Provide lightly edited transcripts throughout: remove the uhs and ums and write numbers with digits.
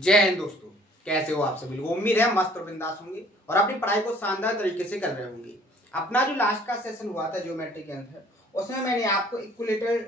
जय हिंद दोस्तों, कैसे हो आप सभी लोग। उम्मीद है मस्त और बिंदास होंगे और अपनी पढ़ाई को शानदार तरीके से कर रहे होंगे। अपना जो लास्ट का सेशन हुआ था ज्योमेट्री के अंदर, उसमें मैंने आपको इक्विलेटरल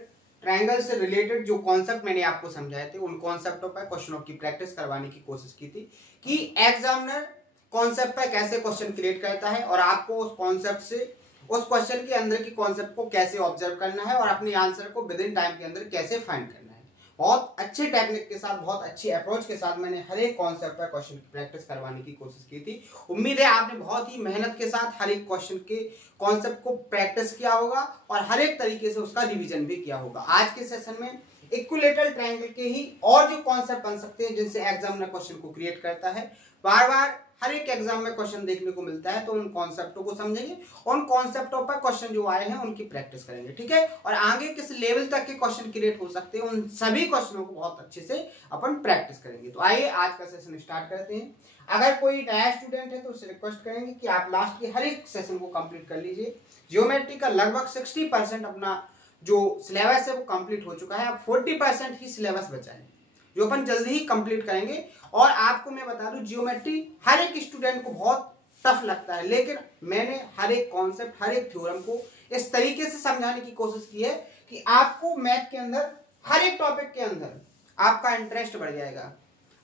ट्रायंगल से रिलेटेड जो कॉन्सेप्ट मैंने आपको समझाए थे, उन कॉन्सेप्टों पर क्वेश्चनों की प्रैक्टिस करवाने की कोशिश की थी कि एग्जामिनर कॉन्सेप्ट पर कैसे क्वेश्चन क्रिएट करता है और आपको उस कॉन्सेप्ट से उस क्वेश्चन के अंदर की कॉन्सेप्ट को कैसे ऑब्जर्व करना है और अपने आंसर को विद इन टाइम के अंदर कैसे फाइंड करना है। बहुत अच्छे टेक्निक के साथ, बहुत अच्छी अप्रोच के साथ मैंने हर एक कॉन्सेप्ट पर क्वेश्चन की प्रैक्टिस करवाने की कोशिश की थी। उम्मीद है आपने बहुत ही मेहनत के साथ हर एक क्वेश्चन के कॉन्सेप्ट को प्रैक्टिस किया होगा और हर एक तरीके से उसका रिवीजन भी किया होगा। आज के सेशन में इक्विलेटरल ट्रायंगल के ही और जो कॉन्सेप्ट बन सकते हैं जिनसे एग्जामिनर क्वेश्चन को क्रिएट करता है, बार बार हर एक एग्जाम में क्वेश्चन देखने को मिलता है, तो उन कॉन्सेप्टों को समझेंगे, उन कॉन्सेप्टों पर क्वेश्चन जो आए हैं उनकी प्रैक्टिस करेंगे, ठीक है। और आगे किस लेवल तक के क्वेश्चन क्रिएट हो सकते हैं, उन सभी क्वेश्चनों को बहुत अच्छे से अपन प्रैक्टिस करेंगे। तो आइए आज का सेशन स्टार्ट करते हैं। अगर कोई नया स्टूडेंट है तो उससे रिक्वेस्ट करेंगे कि आप लास्ट के हर एक सेशन को कंप्लीट कर लीजिए। ज्योमेट्री का लगभग 60% अपना जो सिलेबस है वो कंप्लीट हो चुका है। अब 40% ही सिलेबस बचा है जो अपन जल्दी ही कंप्लीट करेंगे। और आपको मैं बता दूं, ज्योमेट्री हर एक स्टूडेंट को बहुत टफ लगता है, लेकिन मैंने हर एक कॉन्सेप्ट, हर एक थ्योरम को इस तरीके से समझाने की कोशिश की है कि आपको मैथ के अंदर हर एक टॉपिक के अंदर आपका इंटरेस्ट बढ़ जाएगा।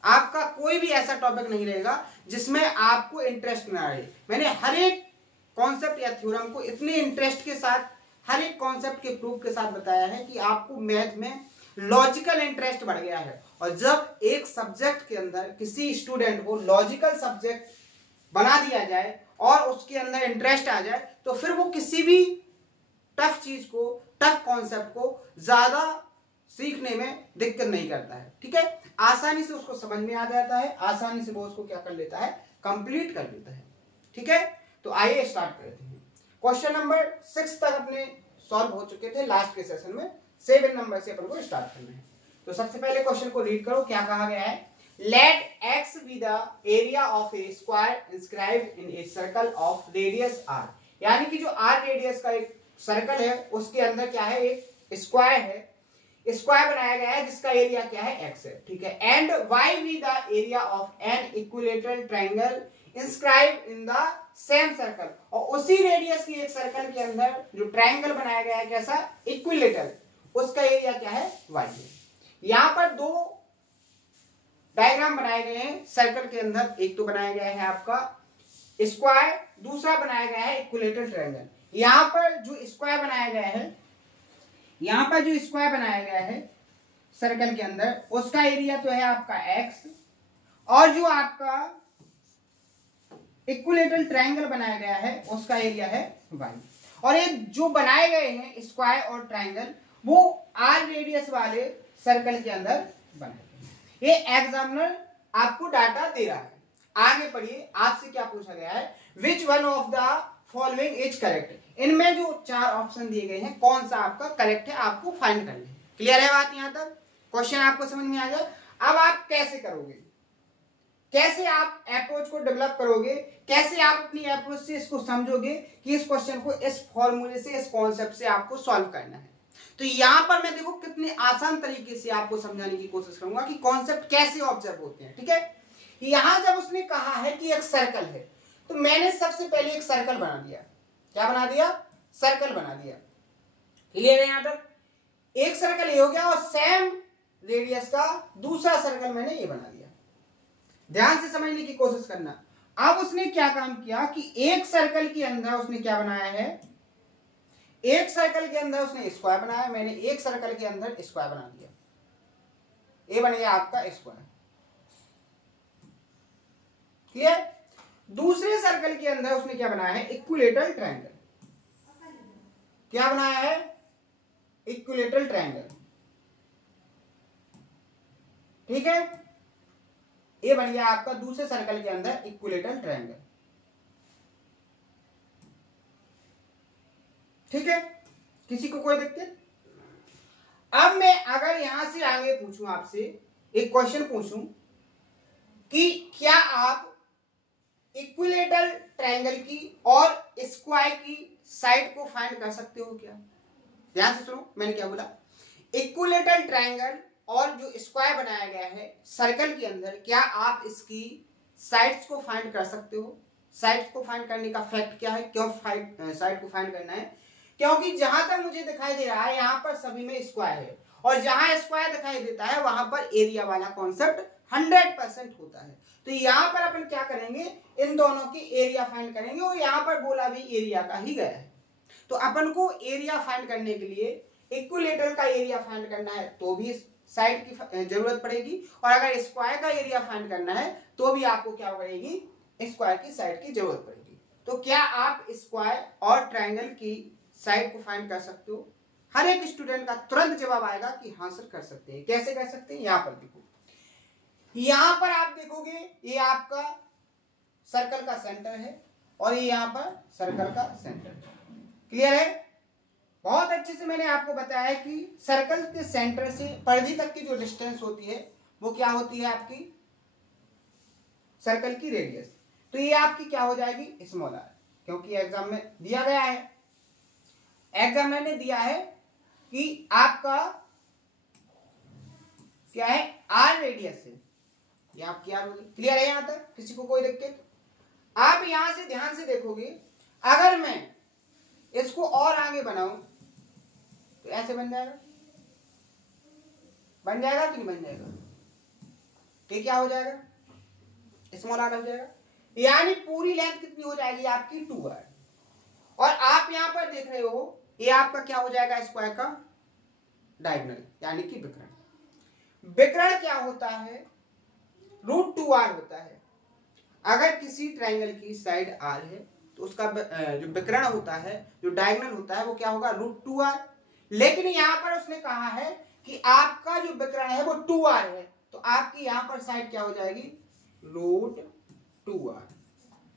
आपका कोई भी ऐसा टॉपिक नहीं रहेगा जिसमें आपको इंटरेस्ट ना रहे। मैंने हर एक कॉन्सेप्ट या थ्योरम को इतने इंटरेस्ट के साथ, हर एक कॉन्सेप्ट के प्रूफ के साथ बताया है कि आपको मैथ में लॉजिकल इंटरेस्ट बढ़ गया है। और जब एक सब्जेक्ट के अंदर किसी स्टूडेंट को लॉजिकल सब्जेक्ट बना दिया जाए और उसके अंदर इंटरेस्ट आ जाए, तो फिर वो किसी भी टफ चीज को, टफ कॉन्सेप्ट को ज्यादा सीखने में दिक्कत नहीं करता है, ठीक है। आसानी से उसको समझ में आ जाता है, आसानी से वो उसको क्या कर लेता है, कंप्लीट कर लेता है, ठीक है। तो आइए स्टार्ट करते हैं। क्वेश्चन नंबर 6 तक अपने सॉल्व हो चुके थे लास्ट के सेशन में। 7 नंबर से अपन को स्टार्ट करना है। तो सबसे पहले क्वेश्चन को रीड करो। क्या कहा गया है? Let X be the area of a square inscribed in a circle of radius R. यानी कि जो आर रेडियस का एक सर्कल है उसके अंदर क्या है, एक स्क्वायर है, स्क्वायर बनाया गया है जिसका एरिया क्या है, एक्स है, ठीक है। And Y be the area of an equilateral triangle inscribed in the same circle. और उसी रेडियस की एक सर्कल के अंदर जो ट्रायंगल बनाया गया है, कैसा, इक्विलेटरल, उसका एरिया क्या है, वाई है। यहां पर दो डायग्राम बनाए गए हैं सर्कल के अंदर। एक तो बनाया गया है आपका स्क्वायर, दूसरा बनाया गया है इक्विलेटरल ट्रायंगल। यहां पर जो स्क्वायर बनाया गया है, यहां पर जो स्क्वायर बनाया गया है सर्कल के अंदर, उसका एरिया तो है आपका एक्स, और जो आपका इक्विलेटरल ट्रायंगल बनाया गया है उसका एरिया है वाई। और ये जो बनाए गए हैं स्क्वायर और ट्रायंगल, वो आर रेडियस वाले सर्कल के अंदर बनाए गए। ये एग्जामिनर आपको डाटा दे रहा है। आगे पढ़िए, आपसे क्या पूछा गया है, which one of the following is correct. इनमें जो 4 ऑप्शन दिए गए हैं, कौन सा आपका करेक्ट है, आपको फाइंड करना है। क्लियर है बात? यहां तक क्वेश्चन आपको समझ में आ गया। अब आप कैसे करोगे, कैसे आप अप्रोच को डेवलप करोगे, कैसे आप अपनी अप्रोच से इसको समझोगे कि इस क्वेश्चन को इस फॉर्मूले से, इस कॉन्सेप्ट से आपको सॉल्व करना है। तो यहां पर मैं देखो कितने आसान तरीके से आपको समझाने की कोशिश करूंगा कि कॉन्सेप्ट कैसे ऑब्जर्व होते हैं, ठीक है। यहां जब उसने कहा है कि एक सर्कल है, तो मैंने सबसे पहले एक सर्कल बना दिया। क्या बना दिया? सर्कल बना दिया। क्लियर है? यहां तक एक सर्कल ये हो गया, और सेम रेडियस का दूसरा सर्कल मैंने ये बना दिया। ध्यान से समझने की कोशिश करना। अब उसने क्या काम किया कि एक सर्कल के अंदर उसने क्या बनाया है, एक सर्कल के अंदर उसने स्क्वायर बनाया, मैंने एक सर्कल के अंदर स्क्वायर बना दिया। ये बन गया आपका स्क्वायर। क्लियर? दूसरे सर्कल के अंदर उसने क्या बनाया है, इक्विलेटरल ट्रायंगल। क्या बनाया है? इक्विलेटरल ट्रायंगल, ठीक है। ये बन गया आपका दूसरे सर्कल के अंदर इक्विलेटरल ट्रायंगल, ठीक है। किसी को कोई दिक्कत? अब मैं अगर यहां से आगे पूछूं, आपसे एक क्वेश्चन पूछूं कि क्या आप इक्विलेटरल ट्रायंगल की और स्क्वायर की साइड को फाइंड कर सकते हो क्या? ध्यान से सुनो, मैंने क्या बोला। इक्विलेटरल ट्रायंगल और जो स्क्वायर बनाया गया है सर्कल के अंदर, क्या आप इसकी साइड्स को फाइंड कर सकते हो? साइड्स को फाइंड करने का फैक्ट क्या है? क्यों साइड को फाइंड करना है? क्योंकि जहां तक मुझे दिखाई दे रहा है यहाँ पर सभी में स्क्वायर है, और जहां स्क्वायर दिखाई देता है वहां पर एरिया वाला कॉन्सेप्ट 100% होता है। तो यहाँ पर अपन क्या करेंगे, इन दोनों की एरिया फाइंड करेंगे, और यहाँ पर बोला भी एरिया का ही गया है। तो अपन को एरिया फाइंड करने के लिए इक्विलेटरल का एरिया फाइंड करना है तो भी साइड की जरूरत पड़ेगी, और अगर स्क्वायर का एरिया फाइंड करना है तो भी आपको क्या पड़ेगी, स्क्वायर की साइड की जरूरत पड़ेगी। तो क्या आप स्क्वायर और ट्रायंगल की साइड को फाइंड कर सकते हो? हर एक स्टूडेंट का तुरंत जवाब आएगा कि हाँ सर कर सकते हैं। कैसे कर सकते हैं? यहाँ पर देखो, यहां पर आप देखोगे ये आपका सर्कल का सेंटर है, और ये यहां पर सर्कल का सेंटर है। क्लियर है? बहुत अच्छे से मैंने आपको बताया कि सर्कल के सेंटर से परिधि तक की जो डिस्टेंस होती है वो क्या होती है, आपकी सर्कल की रेडियस। तो ये आपकी क्या हो जाएगी, स्मॉल आर, क्योंकि एग्जाम में दिया गया है, एग्जामिनर ने दिया है कि आपका क्या है, आर रेडियस है, ये आपकी आर होगी। क्लियर है यहां तक? किसी को कोई दिक्कत? आप यहां से ध्यान से देखोगे, अगर मैं इसको और आगे बनाऊं तो ऐसे बन जाएगा, बन जाएगा कि नहीं बन जाएगा? तो क्या हो जाएगा, स्मॉल आर हो जाएगा, यानी पूरी लेंथ कितनी हो जाएगी आपकी, 2r। और आप यहां पर देख रहे हो ये आपका क्या हो जाएगा, स्क्वायर का डायगोनल, यानी कि विकर्ण। विकर्ण क्या होता है, √2r होता है। अगर किसी ट्रायंगल की साइड r है तो उसका जो विकर्ण होता है, जो डायगोनल होता है, वो क्या होगा, √2r। लेकिन यहां पर उसने कहा है कि आपका जो विकर्ण है वो 2r है, तो आपकी यहां पर साइड क्या हो जाएगी, √2r।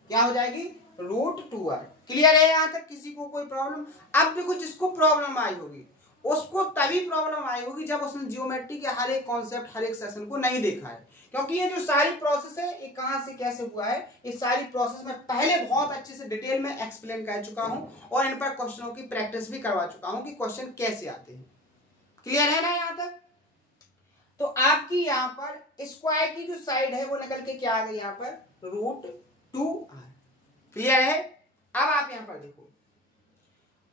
क्या हो जाएगी, √2r। क्लियर है यहां तक? किसी को कोई प्रॉब्लम? अब देखो, जिसको प्रॉब्लम आई होगी उसको तभी प्रॉब्लम आई होगी जब उसने जियोमेट्री के हर एक कॉन्सेप्ट, हर एक सेशन को नहीं देखा है। क्योंकि ये जो सारी प्रोसेस है ये कहां से कैसे हुआ है, ये सारी प्रोसेस मैं पहले बहुत अच्छे से डिटेल में एक्सप्लेन कर चुका हूं, और इन पर क्वेश्चनों की प्रैक्टिस भी करवा चुका हूं कि क्वेश्चन कैसे आते हैं। क्लियर है ना यहां तक? तो आपकी यहां पर स्क्वायर की जो साइड है वो निकल के क्या आ गई, यहां पर √2r। क्लियर है? अब आप यहां पर देखो,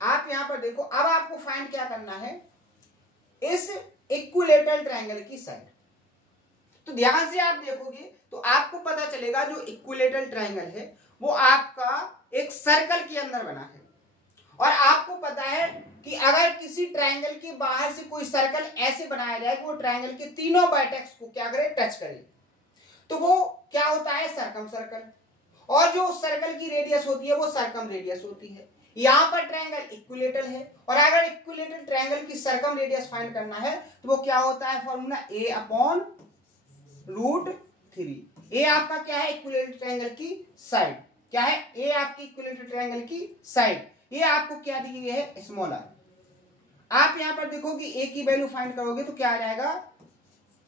आप यहां पर देखो, अब आपको फाइंड क्या करना है, इस इक्विलेटरल ट्रायंगल की साइड। तो ध्यान से आप देखोगे तो आपको पता चलेगा जो इक्विलेटरल ट्रायंगल है वो आपका एक सर्कल के अंदर बना है, और आपको पता है कि अगर किसी ट्रायंगल के बाहर से कोई सर्कल ऐसे बनाया जाए कि वो ट्रायंगल के तीनों वर्टेक्स को क्या करे, टच करे, तो वो क्या होता है, सर्कम सर्कल। और जो सर्कल की रेडियस होती है वो सर्कम रेडियस होती है। यहां पर ट्रायंगल इक्विलेटरल है, और अगर इक्विलेटरल ट्रायंगल की सर्कम रेडियस फाइंड करना है तो वो क्या होता है, फॉर्मूला a/√3। ए आपका क्या है, इक्विलेटरल ट्रायंगल की साइड। क्या है, ए आपकी इक्विलेटरल ट्रायंगल की साइड। ये आपको क्या दी गई है, स्मॉल आर। आप यहां पर देखो कि ए की वैल्यू फाइंड करोगे तो क्या आ जाएगा,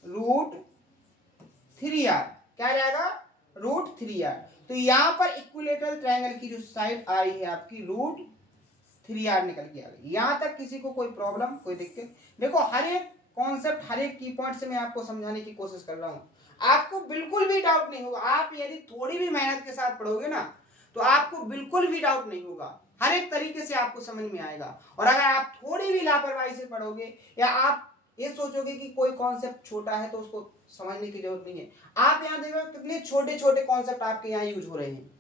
√3r। क्या आ जाएगा, √3r। तो यहां पर इक्विलेटरल ट्रायंगल की जो साइड आ रही है आपकी √3r निकल के आ गई। यहां तक किसी को कोई प्रॉब्लम, कोई दिक्कत? देखो, हर एक कॉन्सेप्ट, हर एक की पॉइंट से मैं आपको समझाने की कोशिश कर रहा हूं, आपको बिल्कुल भी डाउट नहीं होगा। आप यदि थोड़ी भी मेहनत के साथ पढ़ोगे ना तो आपको बिल्कुल भी डाउट नहीं होगा, हर एक तरीके से आपको समझ में आएगा। और अगर आप थोड़ी भी लापरवाही से पढ़ोगे, या आप ये सोचोगे कि कोई कॉन्सेप्ट छोटा है तो उसको समझने की जरूरत नहीं है, आप यहाँ देखो कितने छोटे छोटे कॉन्सेप्ट आपके यहाँ यूज हो रहे हैं,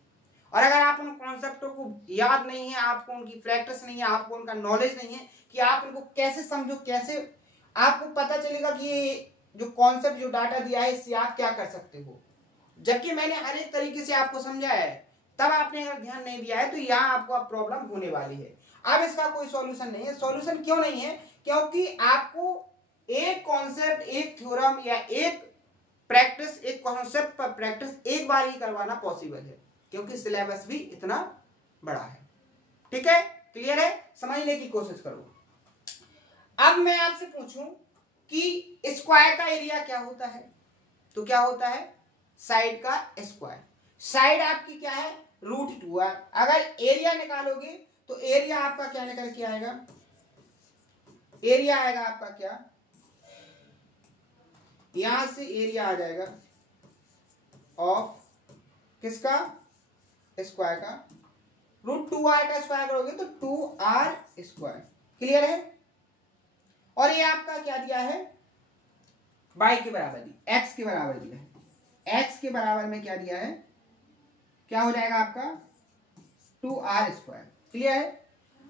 और अगर आप उन कॉन्सेप्टों को याद नहीं है, आपको उनकी प्रैक्टिस नहीं है, आपको उनका नॉलेज नहीं है कि आप इनको कैसे समझो, कैसे आपको पता चलेगा कि ये जो कॉन्सेप्ट, जो डाटा दिया है, इससे आप क्या कर सकते हो, जबकि मैंने हर एक तरीके से आपको समझाया है, तब आपने अगर ध्यान नहीं दिया है तो यहाँ आपको अब प्रॉब्लम होने वाली है। अब इसका कोई सॉल्यूशन नहीं है। सॉल्यूशन क्यों नहीं है? क्योंकि आपको एक कॉन्सेप्ट, एक थ्योरम, या एक प्रैक्टिस, एक कॉन्सेप्ट पर प्रैक्टिस एक बार ही करवाना पॉसिबल है, क्योंकि सिलेबस भी इतना बड़ा है। ठीक है? क्लियर है? समझने की कोशिश करो। अब मैं आपसे पूछूं कि स्क्वायर का एरिया क्या होता है, तो क्या होता है, साइड का स्क्वायर। साइड आपकी क्या है, √2r। अगर एरिया निकालोगे तो एरिया आपका क्या निकल के आएगा, एरिया आएगा आपका क्या, यहां से एरिया आ जाएगा ऑफ किसका, स्क्वायर का, √2r का स्क्वायर करोगे तो 2r स्क्वायर। क्लियर है। और ये आपका क्या दिया है, y के बराबर दी, x के बराबर दिया है। x के बराबर में क्या दिया है, क्या हो जाएगा आपका 2r स्क्वायर। क्लियर है।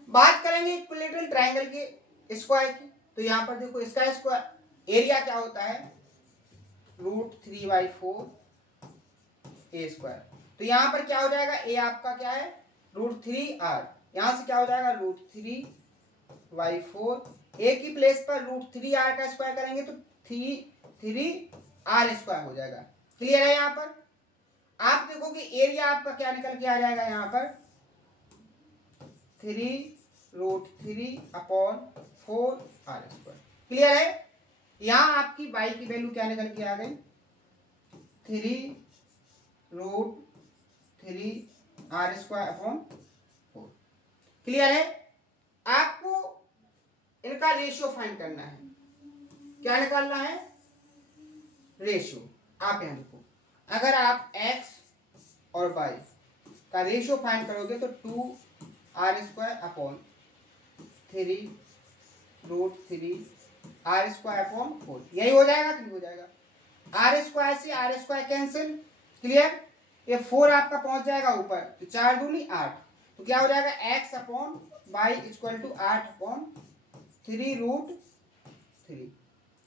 बात करेंगे इक्विलेटरल ट्रायंगल के स्क्वायर की, तो यहां पर देखो इसका स्क्वायर एरिया क्या होता है √3/4 a स्क्वायर। तो यहां पर क्या हो जाएगा, a आपका क्या है √3r, यहां से क्या हो जाएगा √3/4, a की प्लेस पर √3r का स्क्वायर करेंगे तो 3r स्क्वायर हो जाएगा। क्लियर है। यहां पर आप देखो कि एरिया आपका क्या निकल के आ जाएगा, यहां पर 3√3/4r स्क्वायर। क्लियर है। यहां आपकी y की वैल्यू क्या निकल के आ गई 3√3r²/4। क्लियर है। आपको इनका रेशियो फाइंड करना है। क्या निकालना है, रेशियो। आप यहां देखो, अगर आप x और y का रेशियो फाइंड करोगे तो 2r²/3√3r² यही हो जाएगा कि नहीं हो जाएगा। r स्क्वायर से r स्क्वायर कैंसिल। क्लियर। ये 4 आपका पहुंच जाएगा ऊपर, तो 4 दूनी 8, तो क्या हो जाएगा x/y = 8/3√3।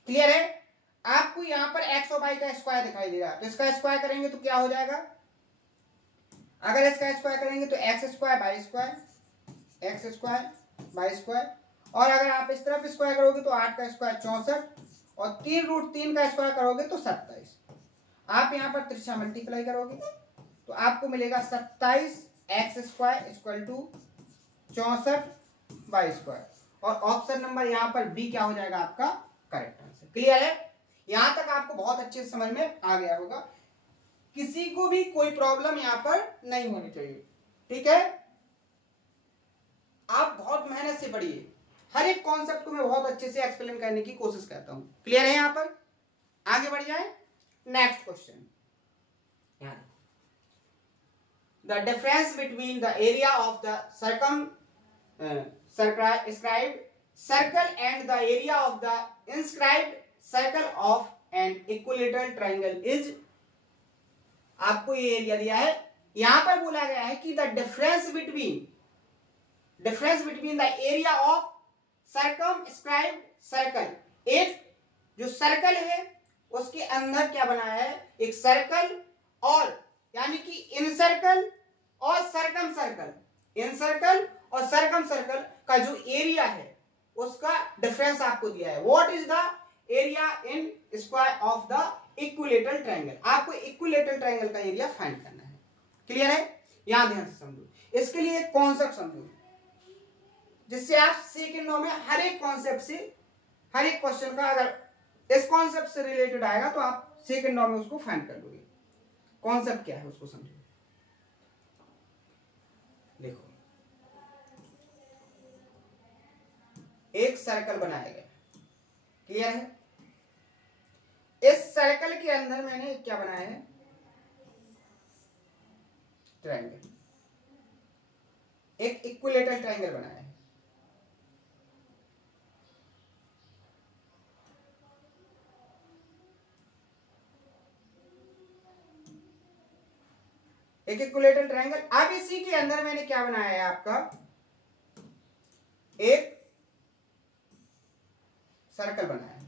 क्लियर है। आपको यहां पर x और y का स्क्वायर दिखाई दे रहा है, तो इसका स्क्वायर करेंगे तो क्या हो जाएगा, अगर इसका स्क्वायर करेंगे तो x² y स्क्वायर, और अगर आप इस तरफ स्क्वायर करोगे तो 8 का स्क्वायर 64, और 3√3 का स्क्वायर करोगे तो 27। आप यहां पर त्रिज्या मल्टीप्लाई करोगे तो आपको मिलेगा 27x² = 64 y स्क्वायर, और ऑप्शन नंबर यहां पर बी क्या हो जाएगा आपका करेक्ट आंसर। क्लियर है। यहां तक आपको बहुत अच्छे से समझ में आ गया होगा, किसी को भी कोई प्रॉब्लम यहां पर नहीं होनी चाहिए। ठीक है। आप बहुत मेहनत से पढ़िए, हर एक कॉन्सेप्ट को मैं बहुत अच्छे से एक्सप्लेन करने की कोशिश करता हूं। क्लियर है। यहां पर आगे बढ़ जाए, next question. The difference between the area of the circumscribed circle and the area of the inscribed circle of an equilateral triangle is, आपको ये एरिया दिया है, यहां पर बोला गया है कि the difference between the area of circumscribed circle, एक जो सर्कल है उसके अंदर क्या बनाया है, एक सर्कल, और यानी कि इन सर्कल और सर्कम सर्कल, इन सर्कल और सर्कम सर्कल का जो एरिया है उसका डिफरेंस आपको दिया है। What is the area in square of the equilateral triangle. आपको इक्विलेटरल ट्रायंगल का एरिया फाइंड करना है। क्लियर है। यहां ध्यान से समझो, इसके लिए एक कॉन्सेप्ट समझो जिससे आप सेकंडों में हर एक कॉन्सेप्ट से, हर एक क्वेश्चन का अगर इस कॉन्सेप्ट से रिलेटेड आएगा तो आप सेकंडों में उसको फाइंड कर लोगे। कॉन्सेप्ट क्या है उसको समझो। देखो, एक सर्कल बनाया गया। क्लियर है। इस सर्कल के अंदर मैंने क्या बनाया है, ट्रायंगल, एक इक्विलेटरल ट्रायंगल बनाया है। एक इक्विलेटरल ट्रायंगल। अब इसी के अंदर मैंने क्या बनाया है आपका, एक सर्कल बनाया है,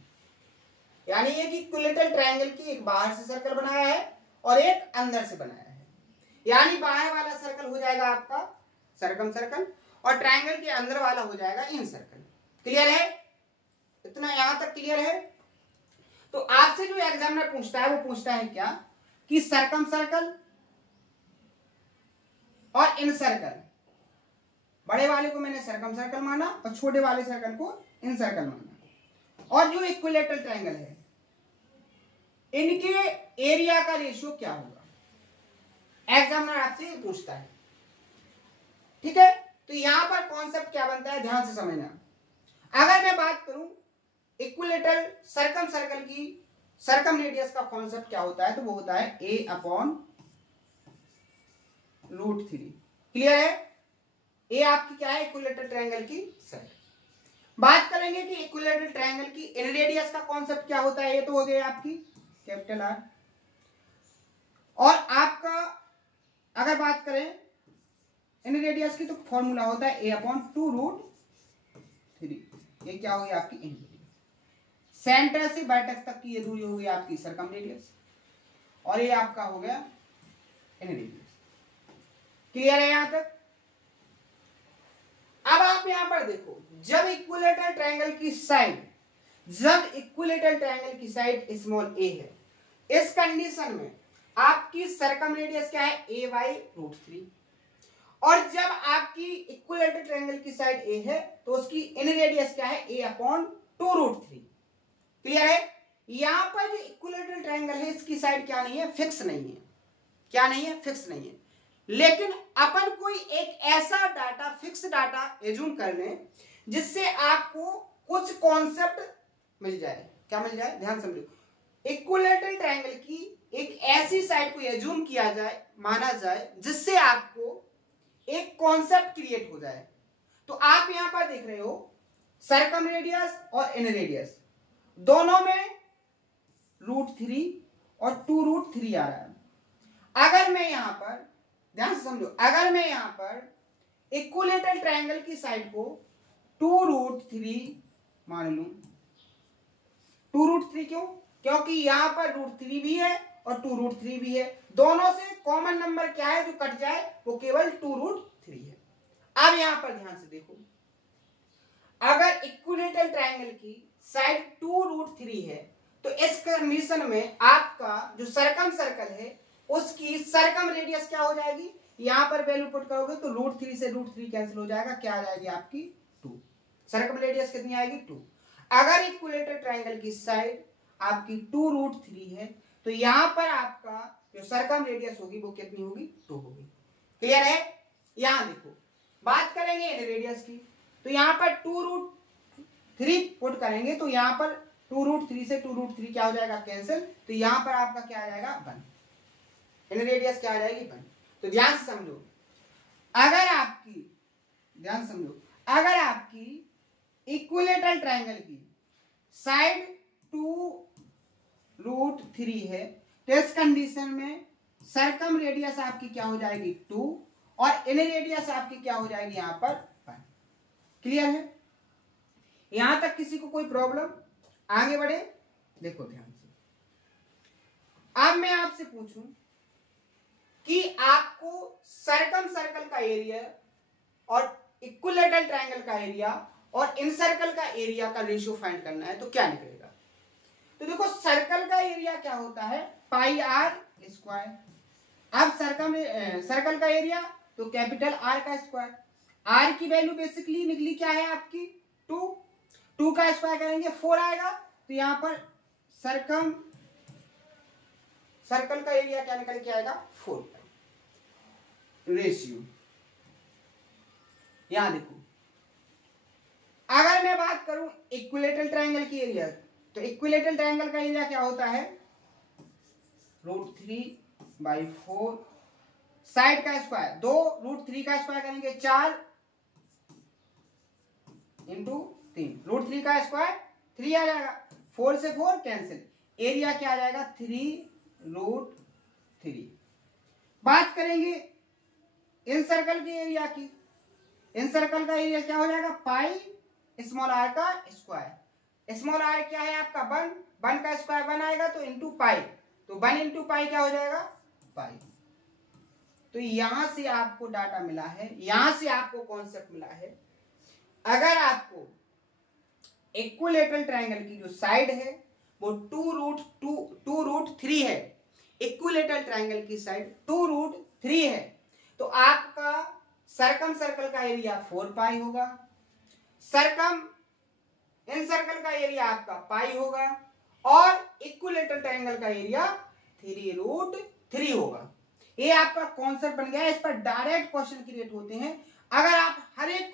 यानी एक इक्विलेटरल ट्रायंगल की एक बाहर से सर्कल बनाया है और एक अंदर से बनाया है, यानी बाहर वाला सर्कल हो जाएगा आपका सर्कम सर्कल, और ट्रायंगल के अंदर वाला हो जाएगा इन सर्कल। क्लियर है। इतना यहां तक क्लियर है। तो आपसे जो एग्जामिनर पूछता है वो पूछता है क्या कि सर्कम सर्कल और इन सर्कल, बड़े वाले को मैंने सर्कम सर्कल माना और छोटे वाले सर्कल को इन सर्कल माना, और जो इक्विलेटरल ट्रायंगल है इनके एरिया का रेशियो क्या होगा, एग्जामिनर आपसे पूछता है। ठीक है। तो यहां पर कॉन्सेप्ट क्या बनता है, ध्यान से समझना। अगर मैं बात करूं इक्विलेटरल सर्कम सर्कल की सर्कम रेडियस का कॉन्सेप्ट क्या होता है, तो वो होता है a/√3। क्लियर है? ए आपकी क्या है, इक्विलेटरल ट्रायंगल की साइड। बात करेंगे कि इक्विलेटरल ट्रायंगल की इन रेडियस का कॉन्सेप्ट क्या होता है। ये तो हो गया आपकी कैपिटल आर। और आपका अगर बात करें इन रेडियस की, तो फॉर्मूला होता है a/2√3। ये क्या हो गया आपकी इन रेडियस। सेंटर से वर्टेक्स तक की ये दूरी हो गई आपकी सर्कम रेडियस, और ये आपका हो गया इन रेडियस। क्लियर है यहां तक? अब आप यहां पर देखो, जब इक्विलेटरल ट्रायंगल की साइड स्मॉल ए है, इस कंडीशन में आपकी सर्कम रेडियस क्या है, a/√3। और जब आपकी इक्विलेटरल ट्रायंगल की साइड ए है, तो उसकी इन रेडियस क्या है, a/2√3। क्लियर है? यहां पर जो इक्विलेटरल ट्रायंगल है, इसकी साइड क्या नहीं है, फिक्स नहीं है। क्या नहीं है, फिक्स नहीं है। लेकिन अपन कोई एक ऐसा डाटा, फिक्स डाटा एज्यूम कर लें जिससे आपको कुछ कॉन्सेप्ट मिल जाए। क्या मिल जाए, ध्यान समझो। इक्विलेटरल ट्रायंगल की एक ऐसी साइड को एज्यूम किया जाए, माना जाए, जिससे आपको एक कॉन्सेप्ट क्रिएट हो जाए। तो आप यहां पर देख रहे हो सर्कम रेडियस और इन रेडियस दोनों में √3 और 2√3 आ रहा है। अगर मैं यहां पर ध्यान से समझो, अगर मैं यहां पर इक्विलेटरल ट्रायंगल की साइड को 2√3 मान लूं, 2√3 क्यों? क्योंकि यहां पर √3 भी है और 2√3 भी है। दोनों से कॉमन नंबर क्या है जो कट जाए, वो केवल 2√3 है। अब यहां पर ध्यान से देखो, अगर इक्विलेटरल ट्रायंगल की साइड 2√3 है, तो इस कंडीशन में आपका जो सर्कम सर्कल है, उसकी सर्कम रेडियस क्या हो जाएगी, यहां पर वैल्यू पुट करोगे तो √3 से √3 कैंसिल हो जाएगा। क्या आ जाएगी आपकी 2। सर्कम रेडियस कितनी आएगी, 2। अगर इक्विलेटरल ट्रायंगल की साइड आपकी 2√3 है, तो यहां पर आपका जो सर्कम रेडियस होगी वो कितनी होगी, 2 होगी। क्लियर है? यहां देखो, बात करेंगे इन रेडियस की, तो यहां पर 2√3 पुट करेंगे, तो यहां पर 2√3 से 2√3 क्या हो जाएगा, कैंसिल। तो यहां पर आपका क्या आ जाएगा, 1। इन रेडियस क्या आ जाएगी, 1। तो ध्यान से समझो, अगर आपकी इक्विलेटरल ट्रायंगल की साइड 2√3 है, तो इस कंडीशन में सर्कम रेडियस आपकी क्या हो जाएगी, 2, और इन रेडियस आपकी क्या हो जाएगी यहां पर 1। क्लियर है? यहां तक किसी को कोई प्रॉब्लम? आगे बढ़े, देखो ध्यान से। अब मैं आपसे पूछूं कि आपको सर्कम सर्कल का एरिया और इक्विलेटरल ट्रायंगल का एरिया और इन सर्कल का एरिया का रेशियो फाइंड करना है, तो क्या निकलेगा? तो देखो, सर्कल का एरिया क्या होता है, πr²। अब सर्कल का एरिया तो कैपिटल R का स्क्वायर। R की वैल्यू बेसिकली निकली क्या है आपकी, 2 का स्क्वायर करेंगे 4 आएगा। तो यहां पर सर्कल का एरिया क्या निकल के आएगा, 4 रेशियो। यहां देखो, अगर मैं बात करूं इक्विलेटरल ट्रायंगल की एरिया, तो इक्विलेटरल ट्रायंगल का एरिया क्या होता है, √3/4, साइड का स्क्वायर 2, √3 का स्क्वायर करेंगे 4 × 3, √3 का स्क्वायर 3 आ जाएगा, 4 से 4 कैंसिल, एरिया क्या आ जाएगा, 3√3। बात करेंगे इन सर्कल के एरिया की, इन सर्कल का एरिया क्या हो जाएगा, πr का स्क्वायर। स्मॉल r क्या है आपका, 1 का स्क्वायर 1 आएगा, तो इंटू पाई, तो 1 × पाई क्या हो जाएगा, पाई। तो यहां से आपको डाटा मिला है, यहां से आपको कॉन्सेप्ट मिला है, अगर आपको इक्विलेटरल ट्रायंगल की जो साइड है वो 2√3 है, इक्विलेटरल ट्रायंगल की साइड 2√3 है, तो आपका सर्कम सर्कल का एरिया 4π होगा, इन सर्कल का एरिया आपका पाई होगा, और इक्विलेटरल ट्रायंगल का एरिया 3√3 होगा। ये आपका कॉन्सेप्ट बन गया है। इस पर डायरेक्ट क्वेश्चन क्रिएट होते हैं। अगर आप हर एक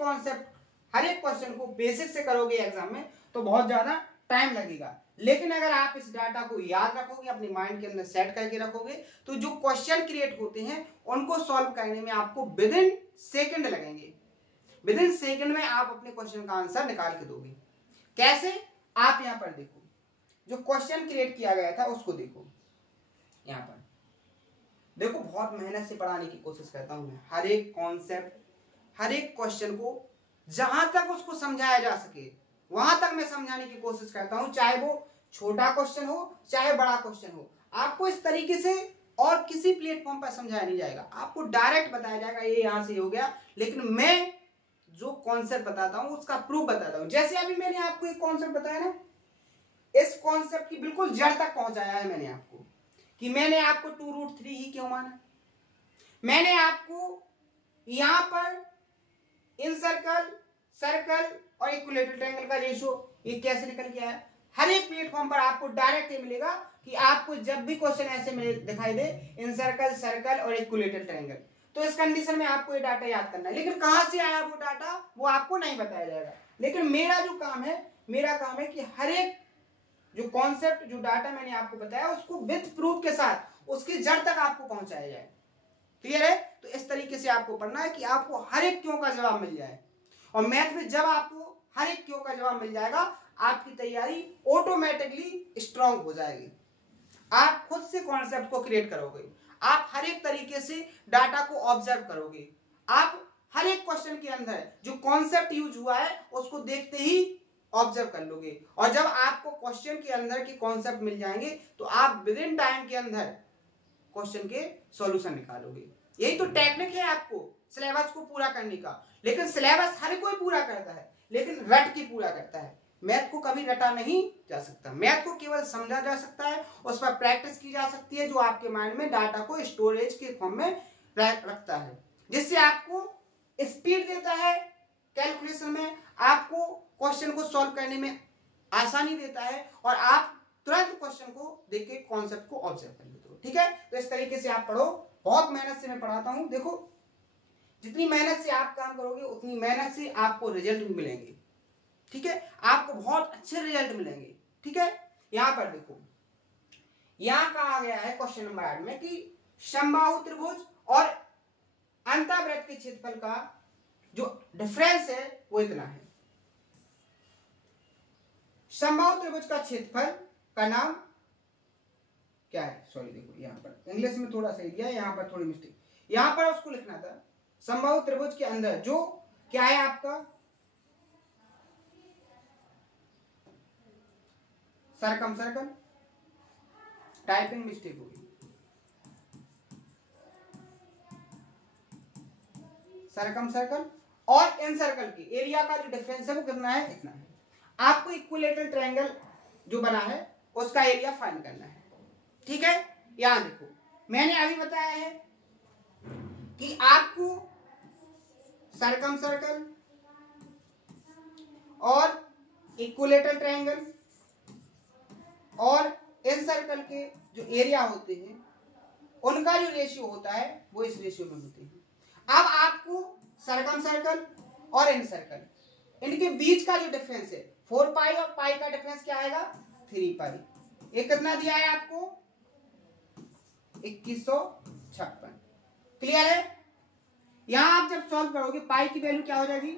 क्वेश्चन को बेसिक से करोगे एग्जाम में, तो बहुत ज्यादा टाइम लगेगा। लेकिन अगर आप इस डाटा को याद रखोगे, अपने माइंड के अंदर सेट करके रखोगे, तो जो क्वेश्चन क्रिएट होते हैं उनको सॉल्व करने में आपको विद इन सेकेंड लगेंगे। विद इन सेकेंड में आप अपने क्वेश्चन का आंसर निकाल के दोगे। कैसे? आप यहां पर देखो, जो क्वेश्चन क्रिएट किया गया था उसको देखो। यहां पर देखो, बहुत मेहनत से पढ़ाने की कोशिश करता हूं मैं, हर एक कॉन्सेप्ट, हर एक क्वेश्चन को जहां तक उसको समझाया जा सके वहां तक मैं समझाने की कोशिश करता हूं, चाहे वो छोटा क्वेश्चन हो चाहे बड़ा क्वेश्चन हो। आपको इस तरीके से और किसी प्लेटफॉर्म पर समझाया नहीं जाएगा, आपको डायरेक्ट बताया जाएगा ये यहां से हो गया। लेकिन मैं जो कॉन्सेप्ट बताता हूं उसका प्रूफ बताता हूं। जैसे अभी मैंने आपको एक कॉन्सेप्ट बताया ना, इस कॉन्सेप्ट की बिल्कुल जड़ तक पहुंचाया है मैंने आपको, कि मैंने आपको 2√3 ही क्यों माना, मैंने आपको यहां पर इन सर्कल, सर्कल और इक्विलेटरल ट्रायंगल का रेशियो ये कैसे निकल के आया। हर एक प्लेटफॉर्म पर आपको डायरेक्ट ये मिलेगा कि आपको जब भी क्वेश्चन ऐसे मिले दिखाई दे, इन सर्कल, सर्कल और इक्विलेटरल ट्रायंगल, तो इस कंडीशन में आपको ये डाटा याद करना है। लेकिन कहां से आया वो डाटा वो आपको नहीं बताया जाएगा। लेकिन मेरा जो काम है, मेरा काम है कि हर एक जो कॉन्सेप्ट, जो डाटा मैंने आपको बताया उसको विद प्रूफ के साथ उसकी जड़ तक आपको पहुंचाया जाए। क्लियर है? तो इस तरीके से आपको पढ़ना है कि आपको हर एक क्यों का जवाब मिल जाए। और मैथ में जब आपको हर एक क्यों का जवाब मिल जाएगा, आपकी तैयारी ऑटोमेटिकली स्ट्रांग हो जाएगी। आप खुद से कॉन्सेप्ट को क्रिएट करोगे, आप हर एक तरीके से डाटा को ऑब्जर्व करोगे, आप हर एक क्वेश्चन के अंदर जो कॉन्सेप्ट यूज हुआ है उसको देखते ही ऑब्जर्व कर लोगे। और जब आपको क्वेश्चन के अंदर के कॉन्सेप्ट मिल जाएंगे तो आप विद इन टाइम के अंदर क्वेश्चन के सॉल्यूशन निकालोगे। यही तो टेक्निक है आपको सिलेबस को पूरा करने का। लेकिन सिलेबस हर कोई पूरा करता है, लेकिन रट के पूरा करता है। मैथ को कभी रटा नहीं जा सकता, मैथ को केवल समझा जा सकता है, उस पर प्रैक्टिस की जा सकती है, जो आपके माइंड में डाटा को स्टोरेज के फॉर्म में रखता है, जिससे आपको स्पीड देता है कैलकुलेशन में, आपको क्वेश्चन को सॉल्व करने में आसानी देता है, और आप तुरंत क्वेश्चन को देख के कॉन्सेप्ट को ऑब्जर्व कर लेते हो। ठीक है? तो इस तरीके से आप पढ़ो, बहुत मेहनत से मैं पढ़ाता हूं। देखो, जितनी मेहनत से आप काम करोगे उतनी मेहनत से आपको रिजल्ट भी मिलेंगे। ठीक है? आपको बहुत अच्छे रिजल्ट मिलेंगे। ठीक है? यहां पर देखो, यहां कहा गया है क्वेश्चन नंबर 8 में कि समबाहु त्रिभुज और अंतःवृत्त के क्षेत्रफल का जो डिफरेंस है वो इतना है। समबाहु त्रिभुज का क्षेत्रफल का नाम क्या है? सॉरी, देखो यहां पर इंग्लिश में थोड़ा सही दिया है, यहां पर थोड़ी मिस्टेक, यहां पर उसको लिखना था समबाहु त्रिभुज के अंदर जो क्या है आपका सरकम सर्कल, टाइपिंग मिस्टेक होगी, सरकम सर्कल और इन सर्कल की एरिया का जो डिफरेंस है वो कितना है? इतना है। आपको इक्विलेटरल ट्रायंगल जो बना है उसका एरिया फाइंड करना है। ठीक है? यहां देखो, मैंने अभी बताया है कि आपको सरकम सर्कल और इक्विलेटरल ट्रायंगल और इन सर्कल के जो एरिया होते हैं उनका जो रेशियो होता है वो इस रेशियो में होते हैं। अब आपको सरकम सर्कल और इन सर्कल, इनके बीच का जो डिफरेंस है 4 पाई और पाई का डिफरेंस क्या आएगा? 3 पाई। ये कितना दिया है आपको? 2156। क्लियर है? यहां आप जब सॉल्व करोगे पाई की वैल्यू क्या हो जाएगी?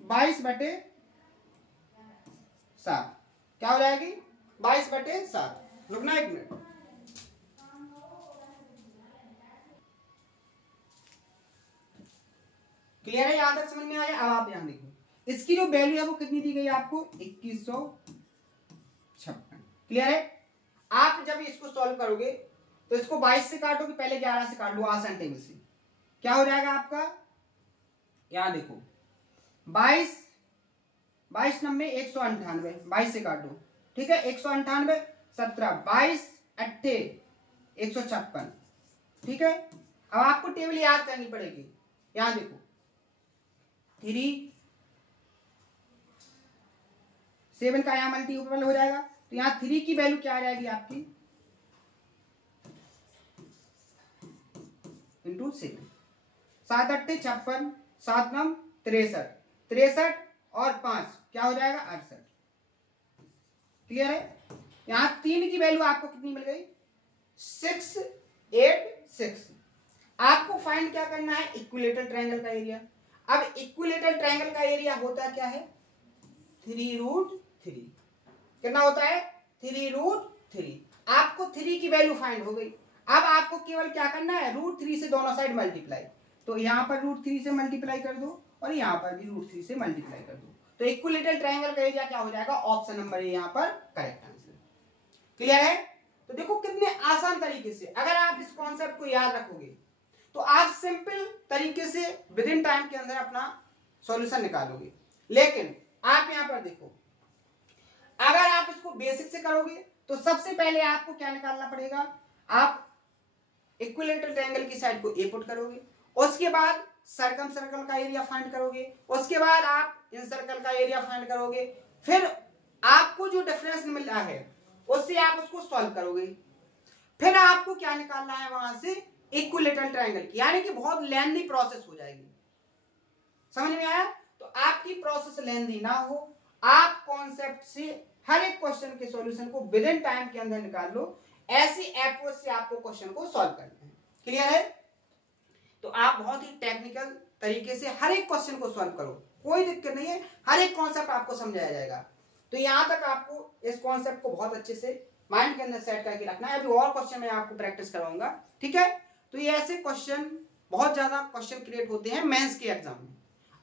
22/7। क्या हो जाएगी? 22/7। रुकना एक मिनट। क्लियर है? यहां तक समझ में आया? अब आप यहां देखो, इसकी जो वैल्यू है वो कितनी दी गई है आपको? 2156। क्लियर है? आप जब इसको सॉल्व करोगे तो इसको 22 से काटोगे, पहले 11 से काट लो आसान टेबल से, क्या हो जाएगा आपका? यहां देखो 22 22 नंबे 198, 22 से काट दो। ठीक है? 198 17 22 8 156। ठीक है? अब आपको टेबल याद करनी पड़ेगी। यहां देखो 3 7 का यहां मल्टीपल हो जाएगा, तो यहां 3 की वैल्यू क्या आ जाएगी आपकी? इंटू 7। 7 8 56, 7 9 63, 63 और 5 क्या हो जाएगा? 68। क्लियर है? यहाँ 3 की वैल्यू आपको कितनी मिल गई? 6, 8, 6। आपको फाइंड क्या करना है? इक्विलेटरल ट्रायंगल का एरिया। अब इक्विलेटरल ट्रायंगल का एरिया होता क्या है? 3√3। कितना होता है? 3√3। आपको 3 की वैल्यू फाइंड हो गई। अब आपको केवल क्या करना है? √3 से दोनों साइड मल्टीप्लाई। तो यहाँ पर √3 से मल्टीप्लाई कर दो और यहाँ पर भी √3 से मल्टीप्लाई कर दो। तो इक्विलेटरल ट्रायंगल का एरिया क्या हो जाएगा? ऑप्शन नंबर ए यहाँ पर करेक्ट आंसर। क्लियर है? तो देखो कितने आसान तरीके से अगर आप इस कॉन्सेप्ट को याद रखोगे तो आप सिंपल तरीके से विद इन टाइम के अंदर अपना सॉल्यूशन निकालोगे। लेकिन आप यहां पर देखो, अगर आप इसको बेसिक से करोगे तो सबसे पहले आपको क्या निकालना पड़ेगा? आप इक्विलेटरल ट्रायंगल की साइड को ए पुट करोगे, उसके बाद सर्कल का एरिया फाइंड करोगे, उसके बाद आप इन सर्कल का एरिया फाइंड करोगे, फिर आपको जो डिफरेंस मिला है उससे आप उसको सॉल्व करोगे, फिर आपको क्या निकालना है वहां से? इक्विलेटरल ट्रायंगल की। यानी कि बहुत लेंथी प्रोसेस हो जाएगी। समझ में आया? तो आपकी प्रोसेस लेंथी ना हो, आप कॉन्सेप्ट से हर एक क्वेश्चन के सॉल्यूशन को विद इन टाइम के अंदर निकाल लो। ऐसी अप्रोच से आपको क्वेश्चन को सॉल्व करना है। क्लियर है? तो आप बहुत ही टेक्निकल तरीके से हर एक क्वेश्चन को सॉल्व करो, कोई दिक्कत नहीं है। हर एक कॉन्सेप्ट आपको समझाया जाएगा। तो यहां तक आपको इस कॉन्सेप्ट को बहुत अच्छे से माइंड के अंदर सेट करके रखना है। अभी और क्वेश्चन मैं आपको प्रैक्टिस करवाऊंगा, ठीक है? तो ये ऐसे क्वेश्चन, बहुत ज्यादा क्वेश्चन क्रिएट होते हैं मेंस के एग्जाम में।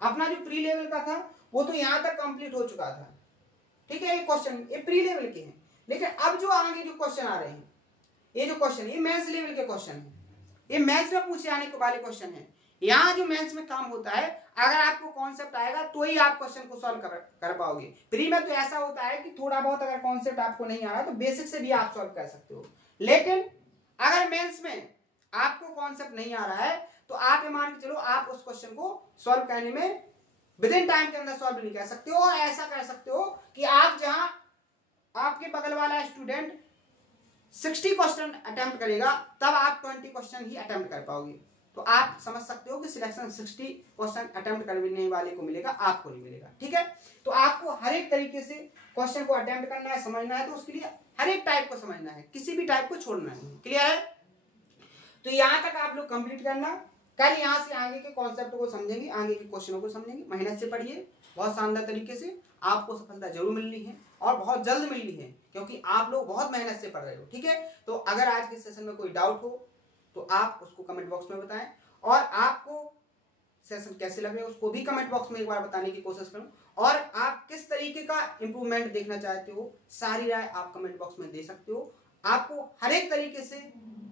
अपना जो प्री लेवल का था वो तो यहां तक कंप्लीट हो चुका था, ठीक है? ये क्वेश्चन ये प्री लेवल के हैं, लेकिन अब जो आगे जो क्वेश्चन आ रहे हैं, ये जो क्वेश्चन, ये मेंस लेवल के क्वेश्चन है। ये मेंस में पूछे आने वाले क्वेश्चन है। यहाँ जो मेंस में काम होता है, अगर आपको कॉन्सेप्ट आएगा तो ही आप क्वेश्चन को सॉल्व कर पाओगे। प्री में तो ऐसा होता है कि थोड़ा बहुत अगर कॉन्सेप्ट आपको नहीं आ रहा तो बेसिक से भी आप सॉल्व कर सकते हो। लेकिन अगर मेंस में आपको कॉन्सेप्ट नहीं आ रहा है तो आप ये मान के चलो आप उस क्वेश्चन को सॉल्व करने में विद इन टाइम के अंदर सॉल्व नहीं कर सकते हो। ऐसा कर सकते हो कि आप जहां आपके बगल वाला स्टूडेंट 60 क्वेश्चन अटेम्प्ट करेगा तब आप 20 क्वेश्चन ही अटेम्प्ट कर पाओगे। तो आप समझ सकते हो कि सिलेक्शन 60 क्वेश्चन अटेम्प्ट करने वाले को मिलेगा, आपको नहीं मिलेगा, ठीक है? तो आपको हर एक तरीके से क्वेश्चन को अटेम्प्ट करना है, समझना है, तो उसके लिए हर एक टाइप को समझना है, किसी भी टाइप को छोड़ना है। क्लियर है? तो यहां तक आप लोग कंप्लीट करना। कल यहां से आगे के कॉन्सेप्ट को समझेंगे, आगे के क्वेश्चनों को समझेंगे। मेहनत से पढ़िए, बहुत शानदार तरीके से आपको सफलता जरूर मिलनी है और बहुत जल्द मिलनी है, क्योंकि आप लोग बहुत मेहनत से पढ़ रहे हो, ठीक है? तो अगर आज के सेशन में कोई डाउट हो तो आप उसको कमेंट बॉक्स में बताएं, और आपको सेशन कैसे लग रहे हो उसको भी कमेंट बॉक्स में एक बार बताने की कोशिश करूं, और आप किस तरीके का इंप्रूवमेंट देखना चाहते हो, सारी राय आप कमेंट बॉक्स में दे सकते हो। आपको हर एक तरीके से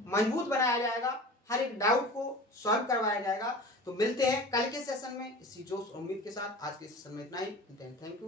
मजबूत बनाया जाएगा, हर एक डाउट को सॉल्व करवाया जाएगा। तो मिलते हैं कल के सेशन में इसी जोश और उम्मीद के साथ। आज के सेशन में इतना ही। Thank you.